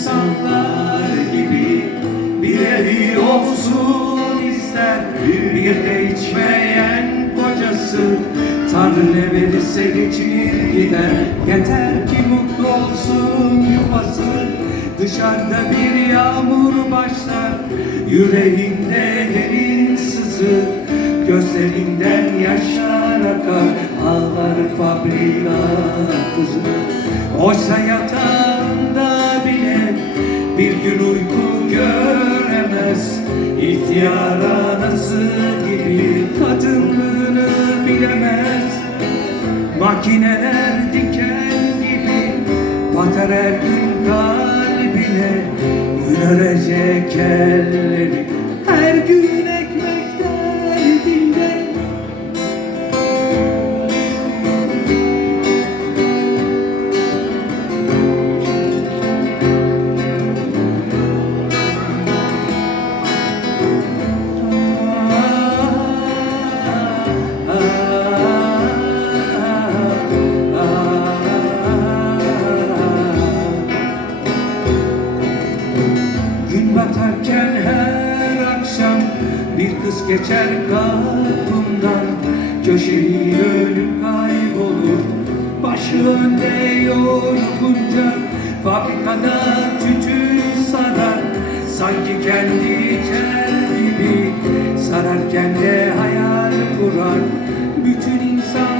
insanlar gibi. Birebir olsun ister Bir de içmeyen kocası? Tanrı ne verirse geçinir gider. Yeter ki mutlu olsun yuvası. Dışarıda bir yağmur başlar. Yüreğinde derin sızı. Gözlerinden yaşlar akar. Ağlar fabrika kızı. Oysa bile Bir gün uyku göremez İhtiyar anası gibi Kadınlığını bilemez. Makineler diken gibi Batar her gün kalbine. Gün örecek elleri batarken her akşam bir kız geçer kapımdan. Köşeyi ölüp kaybolur Başı önde yorgunca. Fabrikada tütün sarar Sanki kendi içer gibi. Sararken de hayal kurar Bütün insanlar